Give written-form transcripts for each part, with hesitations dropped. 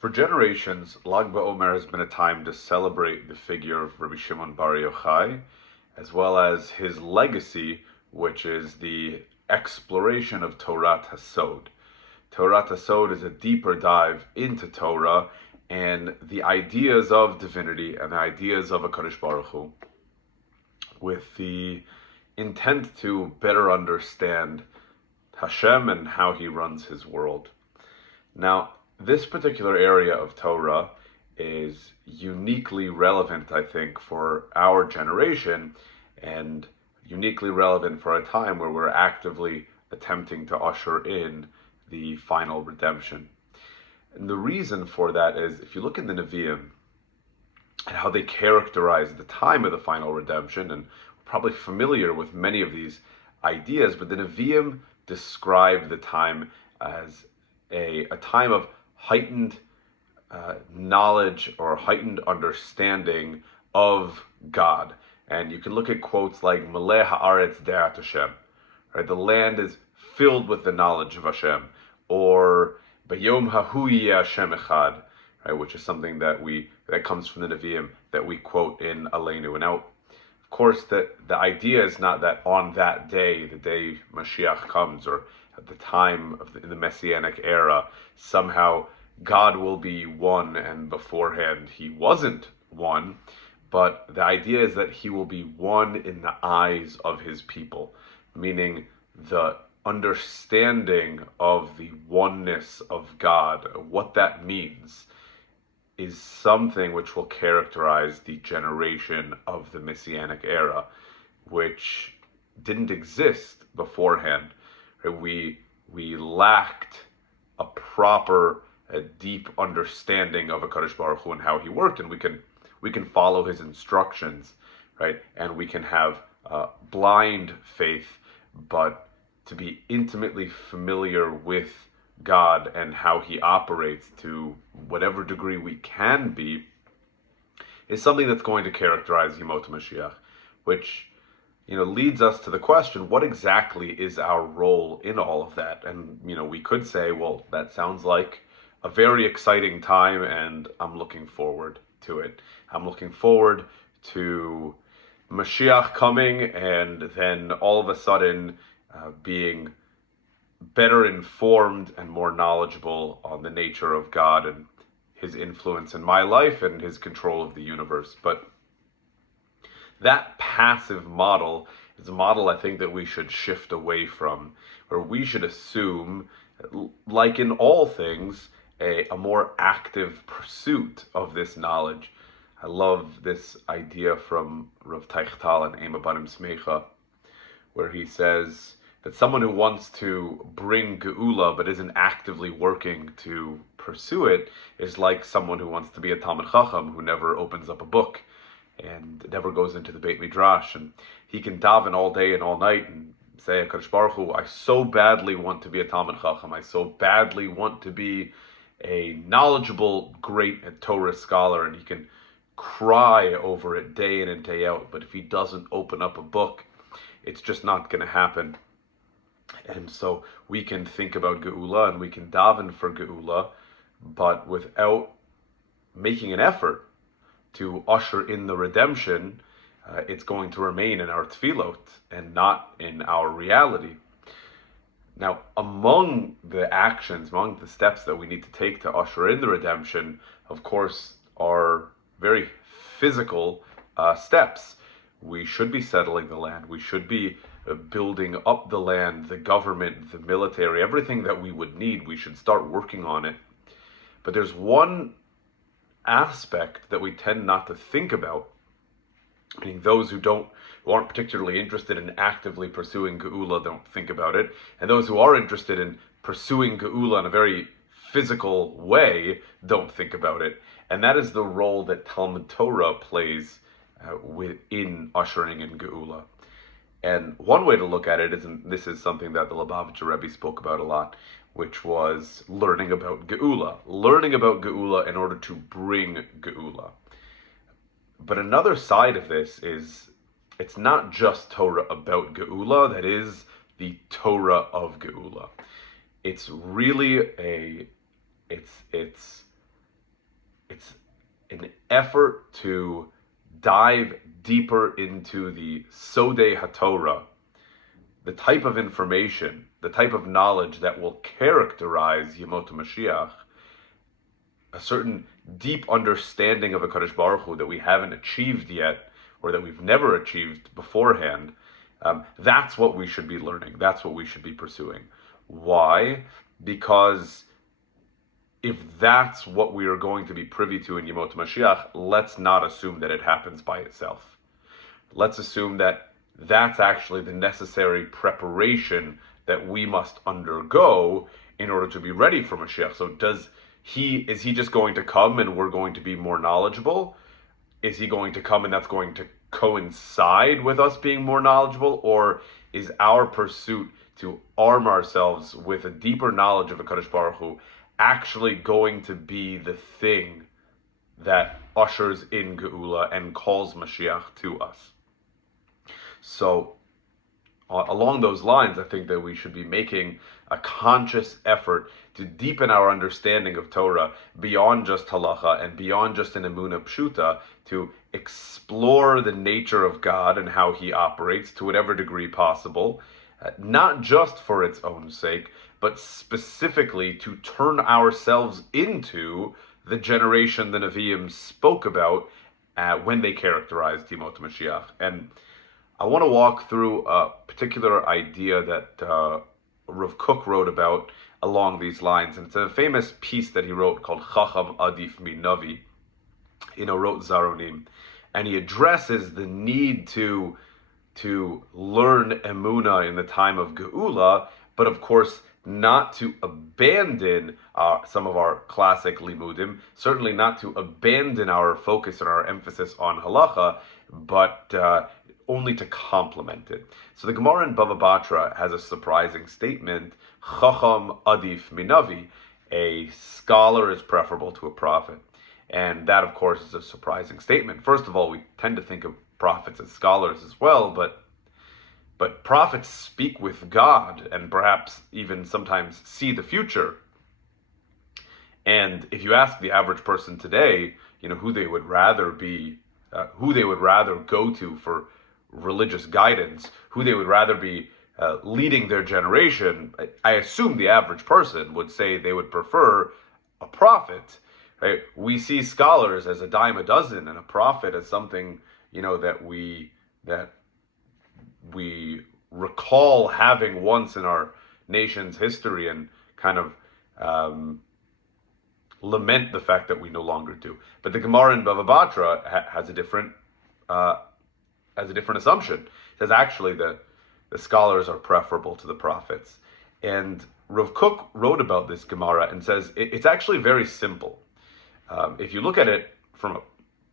For generations, Lag BaOmer has been a time to celebrate the figure of Rabbi Shimon Bar Yochai, as well as his legacy, which is the exploration of Torah Hasod. Torah Hasod is a deeper dive into Torah and the ideas of divinity and the ideas of HaKadosh Baruch Hu, with the intent to better understand Hashem and how he runs his world. Now, this particular area of Torah is uniquely relevant, I think, for our generation and uniquely relevant for a time where we're actively attempting to usher in the final redemption. And the reason for that is, if you look in the Nevi'im and how they characterize the time of the final redemption, and we're probably familiar with many of these ideas, but the Nevi'im describe the time as a time of heightened knowledge or heightened understanding of God. And you can look at quotes like Maleh haaretz de'at Hashem, right? The land is filled with the knowledge of Hashem, or Bayom hahu yeh Hashem echad, right? Which is something that comes from the Nevi'im that we quote in Aleinu. And now, of course, the idea is not that on that day, the day Mashiach comes, or at the time of in the Messianic era, somehow God will be one and beforehand he wasn't one, but the idea is that he will be one in the eyes of his people, meaning the understanding of the oneness of God, what that means, is something which will characterize the generation of the Messianic era, which didn't exist beforehand. We lacked a proper, a deep understanding of HaKadosh Baruch Hu and how he worked, and we can follow his instructions, right? And we can have blind faith, but to be intimately familiar with God and how he operates to whatever degree we can be is something that's going to characterize Yemot Mashiach, which leads us to the question, what exactly is our role in all of that? And, we could say, well, that sounds like a very exciting time, and I'm looking forward to it. I'm looking forward to Mashiach coming, and then all of a sudden being better informed and more knowledgeable on the nature of God and his influence in my life and his control of the universe. But that passive model is a model I think that we should shift away from, where we should assume, like in all things, a more active pursuit of this knowledge. I love this idea from Rav Teichtal and Ema Banim Smecha, where he says that someone who wants to bring Geula but isn't actively working to pursue it is like someone who wants to be a Talmid Chacham who never opens up a book and never goes into the Beit Midrash, and he can daven all day and all night and say, HaKadosh Baruch Hu, I so badly want to be a Talmid Chacham, I so badly want to be a knowledgeable, great Torah scholar, and he can cry over it day in and day out, but if he doesn't open up a book, it's just not going to happen. And so we can think about Geula and we can daven for Geula, but without making an effort to usher in the redemption, it's going to remain in our tefillot and not in our reality. Now, among the actions, among the steps that we need to take to usher in the redemption, of course, are very physical steps. We should be settling the land. We should be building up the land, the government, the military, everything that we would need. We should start working on it. But there's one aspect that we tend not to think about, meaning those who aren't particularly interested in actively pursuing Geula don't think about it, and those who are interested in pursuing Geula in a very physical way don't think about it, and that is the role that Talmud Torah plays within ushering in Geula. And one way to look at it is, and this is something that the Lubavitcher Rebbe spoke about a lot, which was learning about Geula in order to bring Geula. But another side of this is, it's not just Torah about Geula, that is the Torah of Geula. It's really it's effort to dive deeper into the Sodei HaTorah, the type of information, the type of knowledge that will characterize Yemot Mashiach, a certain deep understanding of HaKadosh Baruch Hu that we haven't achieved yet, or that we've never achieved beforehand, that's what we should be learning. That's what we should be pursuing. Why? Because if that's what we are going to be privy to in Yemot Mashiach, let's not assume that it happens by itself. Let's assume that that's actually the necessary preparation that we must undergo in order to be ready for Mashiach. So is he just going to come and we're going to be more knowledgeable? Is he going to come and that's going to coincide with us being more knowledgeable? Or is our pursuit to arm ourselves with a deeper knowledge of HaKadosh Baruch Hu actually going to be the thing that ushers in Geula and calls Mashiach to us? So along those lines, I think that we should be making a conscious effort to deepen our understanding of Torah beyond just halacha and beyond just an emunah pshuta, to explore the nature of God and how he operates to whatever degree possible, not just for its own sake, but specifically to turn ourselves into the generation the Nevi'im spoke about when they characterized Yemot Mashiach. And I want to walk through a particular idea that Rav Kook wrote about along these lines. And it's a famous piece that he wrote called Chacham Adif Minavi in Orot Zaronim. And he addresses the need to learn Emunah in the time of Geula, but of course not to abandon some of our classic limudim, certainly not to abandon our focus and our emphasis on halacha, but only to complement it. So the Gemara in Bava Batra has a surprising statement: Chacham Adif Minavi, a scholar is preferable to a prophet. And that, of course, is a surprising statement. First of all, we tend to think of prophets as scholars as well, but prophets speak with God and perhaps even sometimes see the future. And if you ask the average person today, who they would rather go to for religious guidance, who they would rather be leading their generation, I assume the average person would say they would prefer a prophet. Right? We see scholars as a dime a dozen, and a prophet as something that we recall having once in our nation's history, and kind of lament the fact that we no longer do. But the Gemara in Bava Batra has a different assumption. It says actually the scholars are preferable to the prophets. And Rav Kook wrote about this Gemara and says it's actually very simple. If you look at it from a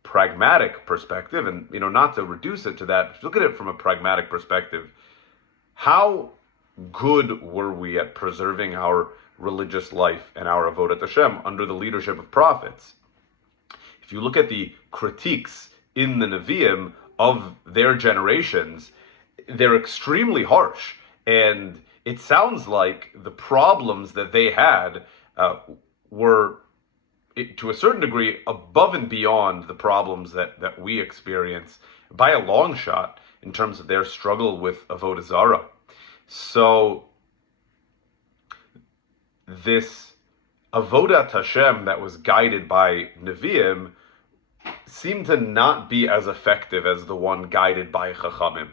pragmatic perspective, and not to reduce it to that, if you look at it from a pragmatic perspective, how good were we at preserving our religious life and our avodat Hashem under the leadership of prophets? If you look at the critiques in the Nevi'im of their generations, they're extremely harsh, and it sounds like the problems that they had were, to a certain degree, above and beyond the problems that we experience by a long shot in terms of their struggle with Avodah Zarah. So this Avodat Hashem that was guided by Nevi'im seemed to not be as effective as the one guided by Chachamim.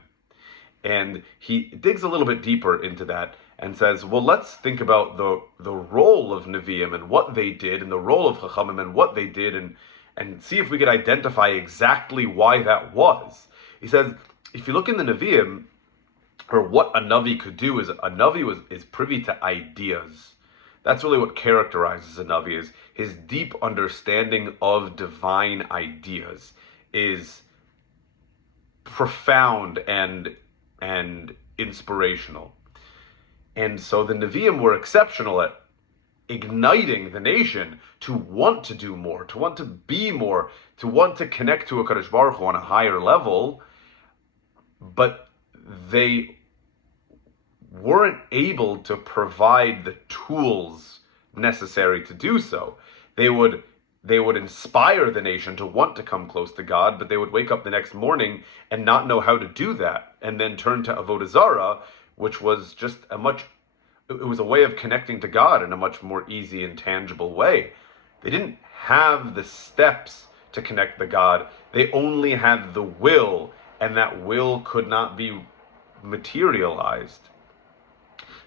And he digs a little bit deeper into that and says, well, let's think about the role of Nevi'im and what they did, and the role of Chachamim and what they did, and see if we could identify exactly why that was. He says, if you look in the Nevi'im, or what a Navi could do, is a Navi is privy to ideas. That's really what characterizes a Navi, is his deep understanding of divine ideas is profound and inspirational. And so the Nevi'im were exceptional at igniting the nation to want to do more, to want to be more, to want to connect to HaKadosh Baruch Hu on a higher level, but they weren't able to provide the tools necessary to do so. They would they would inspire the nation to want to come close to God, but they would wake up the next morning and not know how to do that, and then turn to Avodah Zarah, which was just it was a way of connecting to God in a much more easy and tangible way. They didn't have the steps to connect to God. They only had the will, and that will could not be materialized.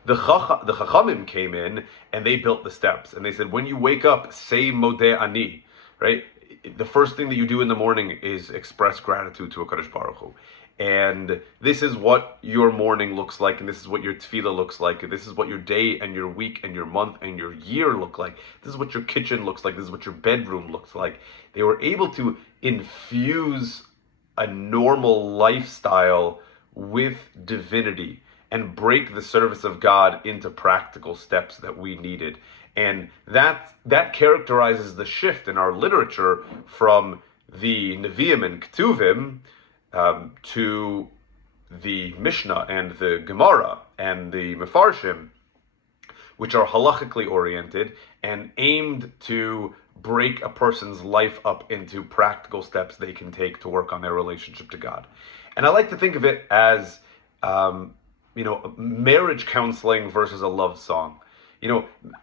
The Chachamim came in and they built the steps, and they said, when you wake up, say Modeh Ani, right? The first thing that you do in the morning is express gratitude to HaKadosh Baruch Hu. And this is what your morning looks like, and this is what your tefillah looks like, and this is what your day and your week and your month and your year look like. This is what your kitchen looks like. This is what your bedroom looks like. They were able to infuse a normal lifestyle with divinity and break the service of God into practical steps that we needed. And that characterizes the shift in our literature from the Nevi'im and Ketuvim to the Mishnah and the Gemara and the Mefarshim, which are halachically oriented and aimed to break a person's life up into practical steps they can take to work on their relationship to God. And I like to think of it as, marriage counseling versus a love song.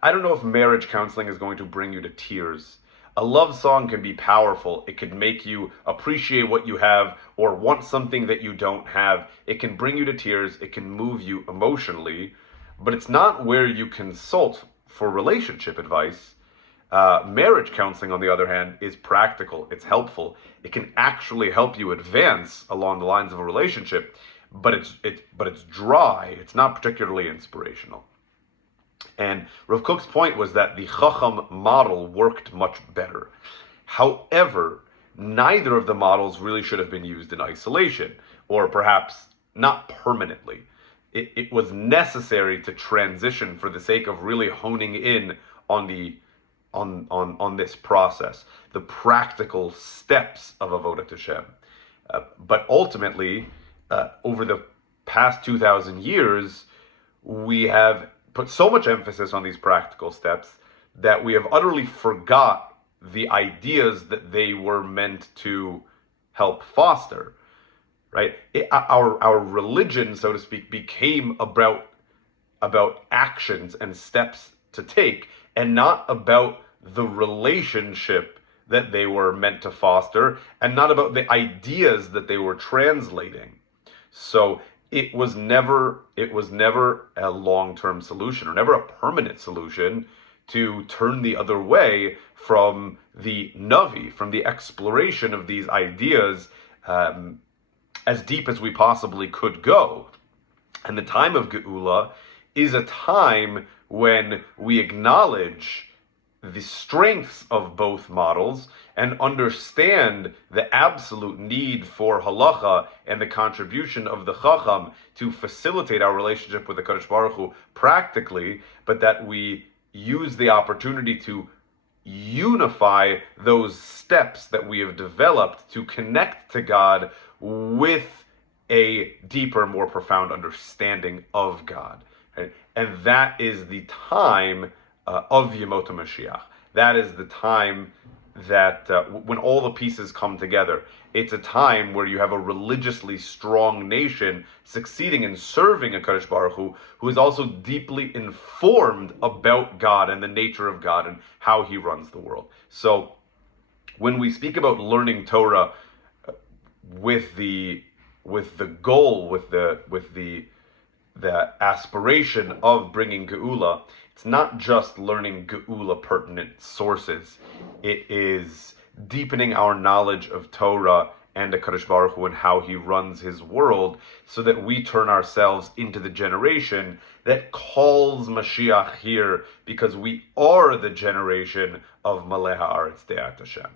I don't know if marriage counseling is going to bring you to tears. A love song can be powerful. It can make you appreciate what you have or want something that you don't have. It can bring you to tears. It can move you emotionally, but it's not where you consult for relationship advice. Marriage counseling, on the other hand, is practical. It's helpful. It can actually help you advance along the lines of a relationship, but it's dry. It's not particularly inspirational. And Rav Kook's point was that the Chacham model worked much better. However, neither of the models really should have been used in isolation, or perhaps not permanently. It was necessary to transition for the sake of really honing in on this process, the practical steps of Avodat Hashem. But ultimately, over the past 2,000 years, we have put so much emphasis on these practical steps that we have utterly forgot the ideas that they were meant to help foster, right? Our religion, so to speak, became about actions and steps to take, and not about the relationship that they were meant to foster, and not about the ideas that they were translating. So it was never a long-term solution, or never a permanent solution, to turn the other way from the Navi, from the exploration of these ideas as deep as we possibly could go. And the time of Geula is a time when we acknowledge the strengths of both models and understand the absolute need for halacha and the contribution of the Chacham to facilitate our relationship with the Kadosh Baruch Hu practically, but that we use the opportunity to unify those steps that we have developed to connect to God with a deeper, more profound understanding of God. Right? And that is the time of Yemot HaMashiach. That is the time that when all the pieces come together. It's a time where you have a religiously strong nation succeeding in serving a Kadosh Baruch who is also deeply informed about God and the nature of God and how He runs the world. So when we speak about learning Torah with the goal, with the aspiration of bringing Geula, it's not just learning Geula pertinent sources. It is deepening our knowledge of Torah and the Kadosh Baruch Hu and how He runs His world, so that we turn ourselves into the generation that calls Mashiach here, because we are the generation of Malei Haaretz De'at Hashem.